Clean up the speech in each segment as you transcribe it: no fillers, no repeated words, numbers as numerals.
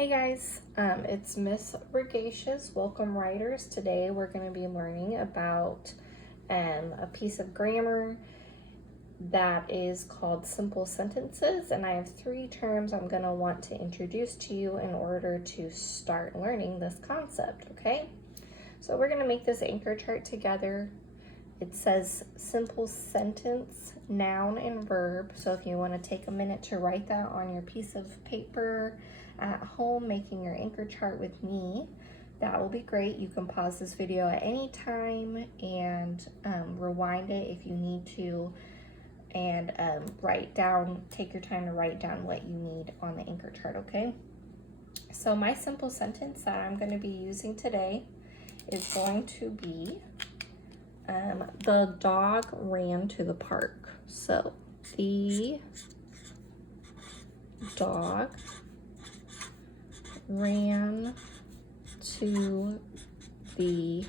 Hey guys, it's Miss Regacious. Welcome writers. Today we're going to be learning about a piece of grammar that is called simple sentences, and I have three terms I'm going to want to introduce to you in order to start learning this concept, okay? So we're going to make this anchor chart together. It says simple sentence, noun, and verb. So if you want to take a minute to write that on your piece of paper at home, making your anchor chart with me, that will be great. You can pause this video at any time and rewind it if you need to, and take your time to write down what you need on the anchor chart, okay? So my simple sentence that I'm going to be using today is going to be, the dog ran to the park. So the dog ran to the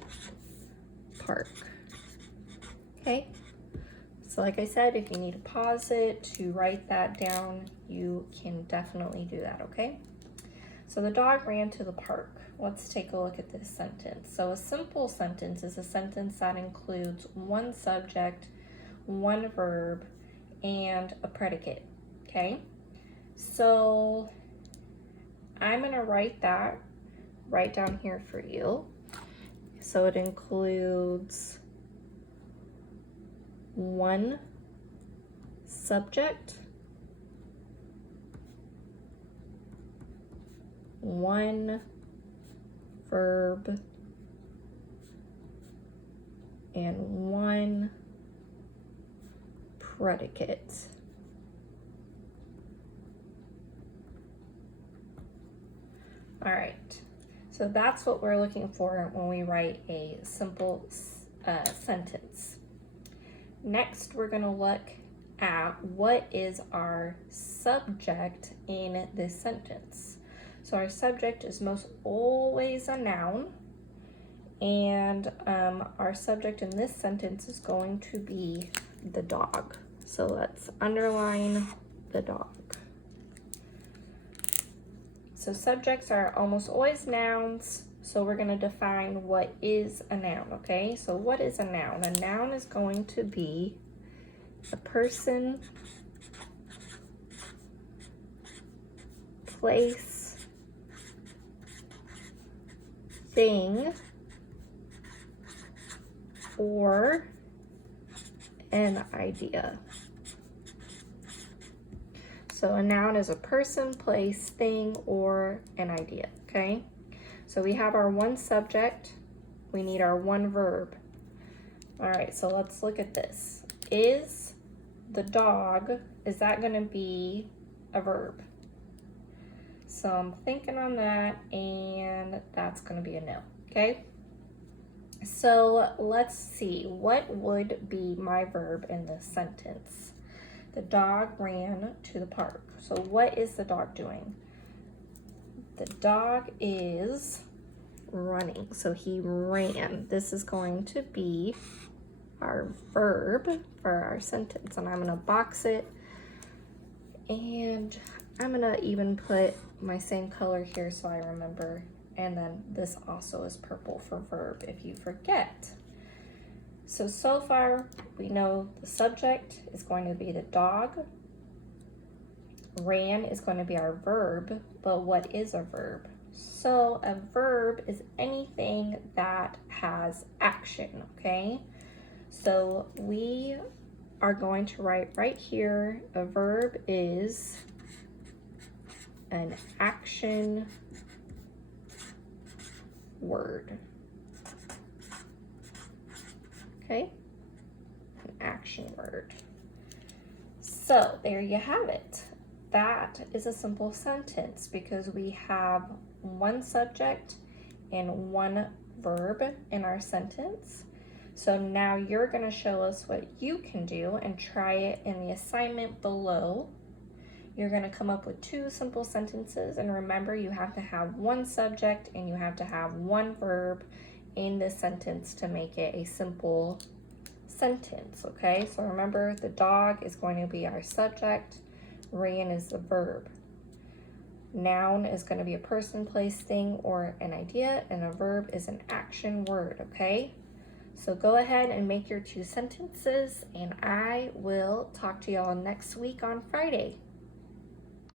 park. Okay, so like I said, if you need to pause it to write that down, you can definitely do that, okay? So the dog ran to the park. Let's take a look at this sentence. So a simple sentence is a sentence that includes one subject, one verb, and a predicate, okay? So I'm gonna write that right down here for you. So it includes one subject, one verb, and one predicate. All right, so that's what we're looking for when we write a simple sentence. Next, we're going to look at what is our subject in this sentence. So our subject is most always a noun, and our subject in this sentence is going to be the dog. So let's underline the dog. So subjects are almost always nouns, so we're going to define what is a noun, okay? So what is a noun? A noun is going to be a person, place, thing, or an idea. So a noun is a person, place, thing, or an idea, okay? So we have our one subject, we need our one verb. All right, so let's look at this. Is the dog, is that gonna be a verb? So I'm thinking on that, and that's gonna be a no, okay? So let's see, what would be my verb in this sentence? The dog ran to the park. So what is the dog doing? The dog is running. So he ran. This is going to be our verb for our sentence. And I'm going to box it. And I'm going to even put my same color here so I remember. And then this also is purple for verb if you forget. So far, we know the subject is going to be the dog. Ran is going to be our verb, but what is a verb? So a verb is anything that has action, okay? So we are going to write right here, a verb is an action word. Okay, an action word. So there you have it. That is a simple sentence because we have one subject and one verb in our sentence. So now you're going to show us what you can do and try it in the assignment below. You're going to come up with two simple sentences, and remember, you have to have one subject and you have to have one verb in this sentence to make it a simple sentence, okay? So remember, the dog is going to be our subject, ran is the verb. Noun is going to be a person, place, thing, or an idea, and a verb is an action word, okay? So go ahead and make your 2 sentences, and I will talk to y'all next week on Friday.